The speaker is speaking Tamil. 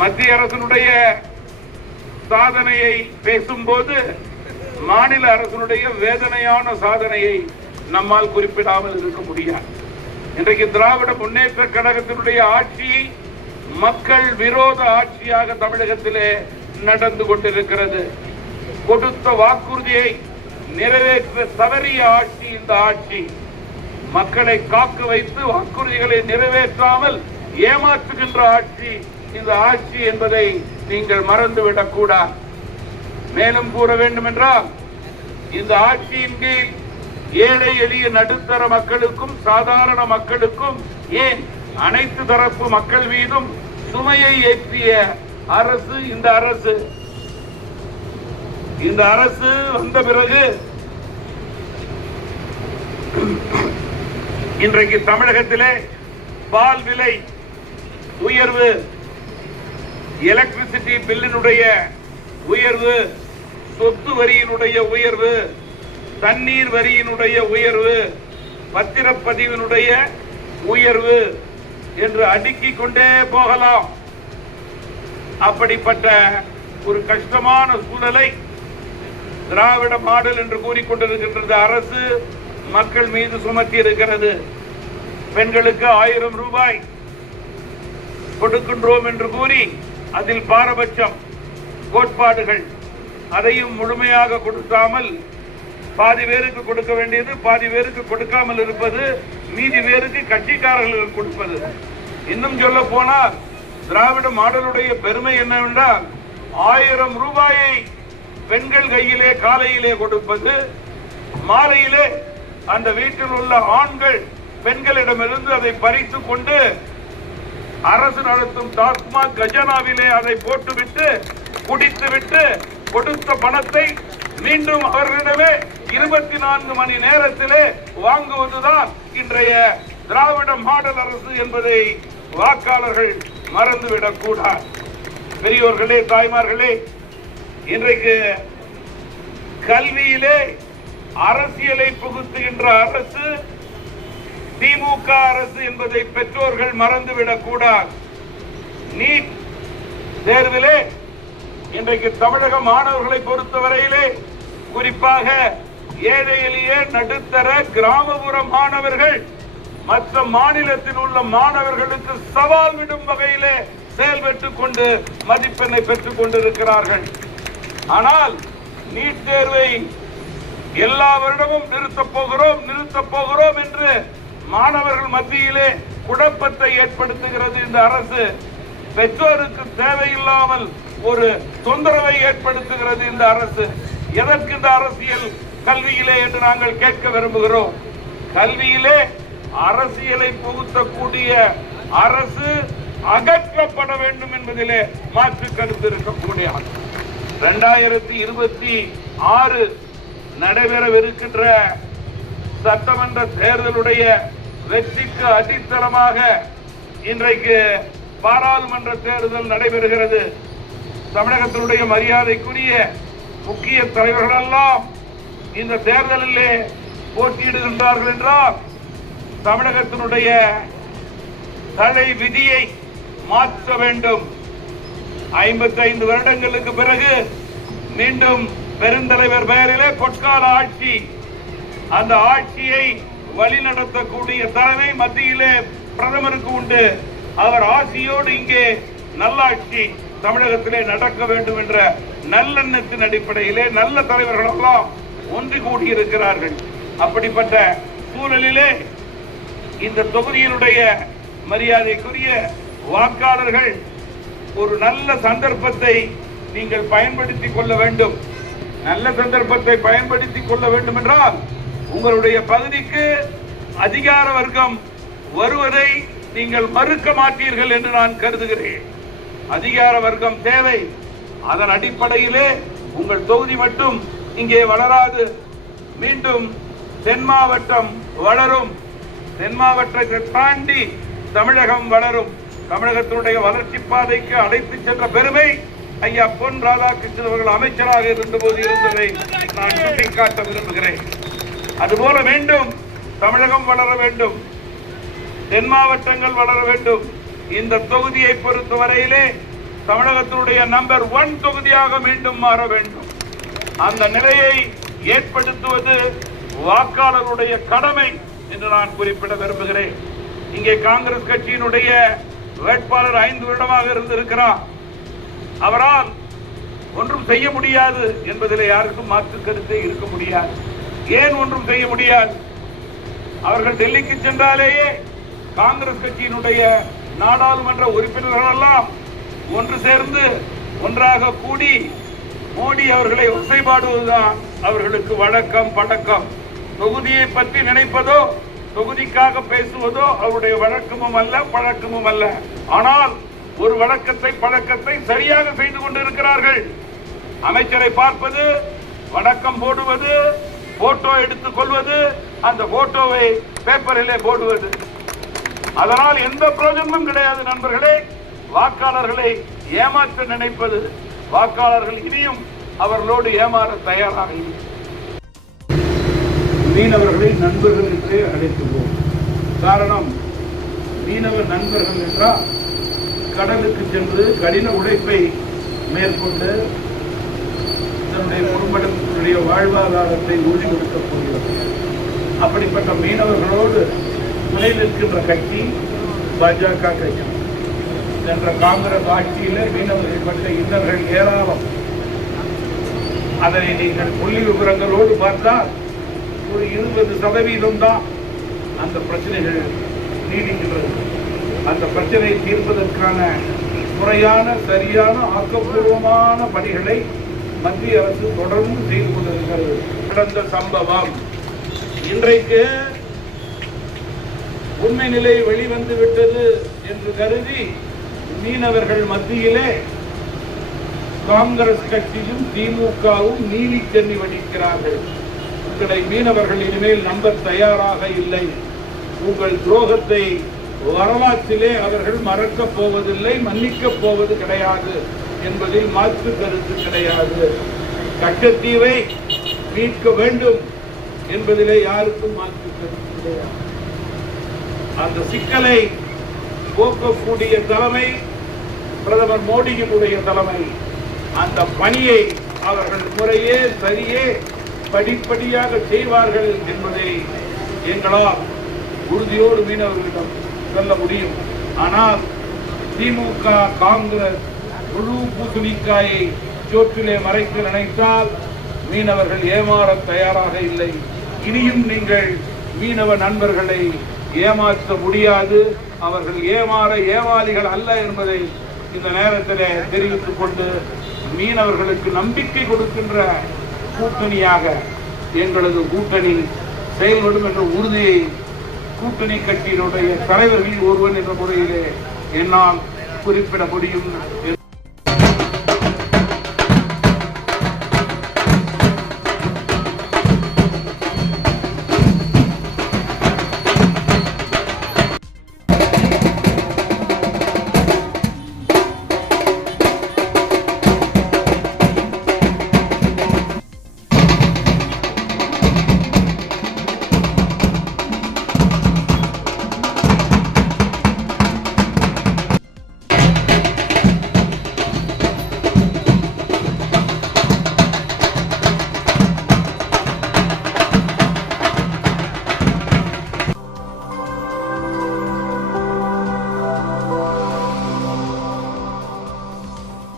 மத்திய அரசினுடைய சாதனையை பேசும்போது மாநில அரசினுடைய வேதனையான சாதனையை நம்மால் குறிப்பிடாமல் இருக்க முடியாது. இன்றைக்கு திராவிட முன்னேற்ற கழகத்தினுடைய ஆட்சி மக்கள் விரோத ஆட்சியாக தமிழகத்திலே நடந்து கொண்டிருக்கிறது. கொடுத்த வாக்குறுதியை நிறைவேற்ற தவறிய ஆட்சி இந்த ஆட்சி. மக்களை காக்க வைத்து வாக்குறுதிகளை நிறைவேற்றாமல் ஏமாற்றுகின்ற ஆட்சி இந்த ஆட்சி என்பதை நீங்கள் மறந்துவிடக் கூடாது. மேலும் கூற வேண்டும் என்றால், இந்த ஆட்சியின் கீழ் ஏழை எளிய நடுத்தர மக்களுக்கும் சாதாரண மக்களுக்கும் ஏன் அனைத்து தரப்பு மக்கள் மீதும் சுமையை ஏற்றிய அரசு இந்த அரசு. இந்த அரசு வந்த பிறகு இன்றைக்கு தமிழகத்திலே பால் விலை உயர்வு, எலக்ட்ரிசிட்டி பில்லினுடைய உயர்வு, சொத்து வரியினுடைய உயர்வு, தண்ணீர் வரியினுடைய உயர்வு, பத்திரப்பதிவினுடைய உயர்வு என்று அடுக்கிக் கொண்டே போகலாம். அப்படிப்பட்ட ஒரு கஷ்டமான சூழலை திராவிட மாடல் என்று கூறிக்கொண்டிருக்கின்றது அரசு மக்கள் மீது சுமத்தி இருக்கிறது. பெண்களுக்கு 1000 ரூபாய் கொடுக்கின்றோம் என்று கூறி அதில் பாரபட்சம் கோட்பாடுகள், அதையும் முழுமையாக கொடுக்காமல் பாதி பேருக்கு கொடுக்க வேண்டியது பாதி பேருக்கு கொடுக்காமல் இருப்பது, மீதி பேருக்கு கட்சிக்காரர்களுக்கு கொடுப்பது. இன்னும் சொல்ல போனால் திராவிட மாடலுடைய பெருமை என்னவென்றால் 1000 ரூபாயை பெண்கள் கையிலே காலையிலே கொடுப்பது, மாலையிலே அந்த வீட்டில் உள்ள ஆண்கள் பெண்களிடமிருந்து அதை பறித்துக் கொண்டு அரசு நடத்தும் டாஸ்மாக் கஜனாவிலே அதை போட்டுவிட்டு குடித்துவிட்டு கொடுத்த பணத்தை மீண்டும் அவர்களிடமே 24 மணி நேரத்திலே வாங்குவதுதான் இன்றைய திராவிட மாடல் அரசு என்பதை வாக்காளர்கள் மறந்துவிடக் கூடாது. பெரியோர்களே, தாய்மார்களே, இன்றைக்கு கல்வியிலே அரசியலை புகுத்துகின்ற அரசு திமுக அரசு என்பதை பெற்றோர்கள் மறந்துவிடக் கூடாது. நீட் தேர்விலே இன்றைக்கு தமிழக மாணவர்களை பொறுத்தவரையிலே குறிப்பாக ஏழை எளிய நடுத்தர கிராமப்புற மாணவர்கள் மற்ற மாநிலத்தில் உள்ள மாணவர்களுக்கு சவால் விடும் வகையிலே செயல்பட்டுக் கொண்டு மதிப்பெண்ணை பெற்றுக் கொண்டிருக்கிறார்கள். ஆனால் நீட் தேர்வை எல்லா வருடமும் நிறுத்தப் போகிறோம் என்று மாணவர்கள் மத்தியிலே குழப்பத்தை ஏற்படுத்துகிறது இந்த அரசு. பெற்றோருக்கு தேவையில்லாமல் ஒரு தொந்தரவை ஏற்படுத்துகிறது இந்த அரசு. எதற்கு இந்த அரசியல் கல்வியிலே என்று நாங்கள் கேட்க விரும்புகிறோம். கல்வியிலே அரசியலை புகுத்தக்கூடிய அரசு அகற்றப்பட வேண்டும் என்பதிலே மாற்று கருத்து இருக்கக்கூடிய 2026 நடைபெறவிருக்கின்ற சட்டமன்ற தேர்தலுடைய வெற்றிக்கு அடித்தளமாக இன்றைக்கு பாராளுமன்ற தேர்தல் நடைபெறுகிறது. தமிழகத்தினுடைய மரியாதைக்குரிய முக்கிய தலைவர்கள் எல்லாம் இந்த தேர்தலிலே போட்டியிடுகின்றார்கள் என்றால் தமிழகத்தினுடைய தலை விதியை மாற்ற வேண்டும். 55 வருடங்களுக்கு பிறகு மீண்டும் பெருந்தலைவர் பெயரிலே பொற்கால ஆட்சி, அந்த ஆட்சியை வழிநடத்தக்கூடிய தலைமை மத்தியிலே பிரதமருக்கு உண்டு. அவர் ஆட்சியோடு இங்கே நல்லாட்சி தமிழகத்திலே நடக்க வேண்டும் என்ற நல்லெண்ணத்தின் அடிப்படையிலே நல்ல தலைவர்கள் எல்லாம் ஒன்று கூடியிருக்கிறார்கள். அப்படிப்பட்ட சூழலிலே இந்த தொகுதியினுடைய மரியாதைக்குரிய வாக்காளர்கள் ஒரு நல்ல சந்தர்ப்பத்தை நீங்கள் பயன்படுத்திக் கொள்ள வேண்டும். நல்ல சந்தர்ப்பத்தை பயன்படுத்திக் கொள்ள வேண்டும் என்றால் உங்களுடைய பகுதிக்கு அதிகார வர்க்கம் வருவதை நீங்கள் மறுக்க மாட்டீர்கள் என்று நான் கருதுகிறேன். அதிகார வர்க்கம் தேவை. அதன் அடிப்படையிலே உங்கள் தொகுதி மட்டும் இங்கே வளராது. மீண்டும் தென் மாவட்டம் வளரும். தென் மாவட்டத்தை தாண்டி தமிழகம் வளரும். தமிழகத்தினுடைய வளர்ச்சி பாதைக்கு அழைத்து சென்ற பெருமை ஐயா பொன் ராதாகிருஷ்ணன் அவர்கள் அமைச்சராக இருந்தபோது இருந்ததை நான் சுட்டிக்காட்ட விரும்புகிறேன். அதுபோல வேண்டும், தமிழகம் வளர வேண்டும், தென் மாவட்டங்கள் வளர வேண்டும். இந்த தொகுதியை பொறுத்தவரையிலே தமிழகத்தினுடைய நம்பர் 1 தொகுதியாக மீண்டும் மாற வேண்டும். அந்த நிலையை ஏற்படுத்துவது வாக்காளருடைய கடமை என்று நான் குறிப்பிட விரும்புகிறேன். இங்கே காங்கிரஸ் கட்சியினுடைய வேட்பாளர் 5 வருடமாக இருந்திருக்கிறார். அவரால் ஒன்றும் செய்ய முடியாது என்பதில் யாருக்கும் மாற்று கருத்தே இருக்க முடியாது. ஏன் ஒன்றும் செய்ய முடியாது? அவர்கள் டெல்லிக்கு சென்றாலேயே காங்கிரஸ் கட்சியினுடைய நாடாளுமன்ற உறுப்பினர்கள் எல்லாம் ஒன்று சேர்ந்து ஒன்றாக கூடி மோடி அவர்களை வசைபாடுவதுதான் அவர்களுக்கு வழக்கம், பழக்கம். தொகுதியை பற்றி நினைப்பதோ தொகுதிக்காக பேசுவதோ அவருடைய வழக்கமும் அல்ல, பழக்கமும் அல்ல. ஆனால் ஒரு பழக்கத்தை சரியாக செய்து கொண்டிருக்கிறார்கள். அமைச்சரை பார்ப்பது, வணக்கம் போடுவது, போட்டோ எடுத்துக் கொள்வது, அந்த போட்டோவை பேப்பரிலே போடுவது. அதனால் எந்த பிரயோஜனமும் கிடையாது நண்பர்களே. வாக்காளர்களை ஏமாற்ற நினைப்பது. வாக்காளர்கள் இனியும் அவர்களோடு ஏமாற தயாராக இல்லை. மீனவர்களை நண்பர்கள் என்றே அழைத்துள்ளோம். காரணம், மீனவ நண்பர்கள் என்றால் கடலுக்கு சென்று கடின உழைப்பை மேற்கொண்டு தன்னுடைய குடும்பத்தினுடைய வாழ்வாதாரத்தை உறுதிப்படுத்தப் போகிறது. அப்படிப்பட்ட மீனவர்களோடு துணை நிற்கின்ற கட்சி பாஜக கட்சி. சென்ற காங்கிரஸ் ஆட்சியில் மீனவர்கள் பட்ட இன்னல்கள் ஏராளம். அதனை நீங்கள் புள்ளி விவரங்களோடு பார்த்தால் ஒரு 20% தான் அந்த பிரச்சனைகள் நீடிக்கின்றது. அந்த பிரச்சனையை தீர்ப்பதற்கான முறையான, சரியான, ஆக்கப்பூர்வமான பணிகளை மத்திய அரசு தொடர்ந்து செய்து கொண்டிருக்கிறது. கடந்த சம்பவம் இன்றைக்கு உண்மை நிலை வெளிவந்து விட்டது என்று கருதி மீனவர்கள் மத்தியிலே காங்கிரஸ் கட்சியும் திமுகவும் நீதி தண்ணி வடிக்கிறார்கள். உங்களை மீனவர்கள் இனிமேல் நம்ப தயாராக இல்லை. உங்கள் துரோகத்தை வரலாற்றிலே அவர்கள் மறக்கப் போவதில்லை, மன்னிக்கப் போவது கிடையாது என்பதில் மாற்று கருத்து கிடையாது. கச்சத்தீவை மீட்க வேண்டும் என்பதிலே யாருக்கும் மாற்று கருத்து கிடையாது. அந்த சிக்கலை போக்கக்கூடிய தலைமை பிரதமர் மோடியினுடைய தலைமை. அந்த பணியை அவர்கள் முறையே சரியே படிப்படியாக செய்வார்கள் என்பதை எங்களால் உறுதியோடு மீனவர்களிடம் சொல்ல முடியும். ஆனால் திமுக, காங்கிரஸ் முழு பூசணிக்காயை சோற்றிலே மறைக்க நினைத்தால் மீனவர்கள் ஏமாற தயாராக இல்லை. இனியும் நீங்கள் மீனவ நண்பர்களை ஏமாற்ற முடியாது. அவர்கள் ஏமாளிகள் அல்ல என்பதை இந்த நேரத்தில் தெரிவித்துக் கொண்டு, மீனவர்களுக்கு நம்பிக்கை கொடுக்கின்ற கூட்டணியாக எங்களது கூட்டணி செயல்படும் என்ற உறுதியை கூட்டணி கட்சியினுடைய தலைவர்களில் ஒருவன் என்ற முறையிலே என்னால் குறிப்பிட முடியும்.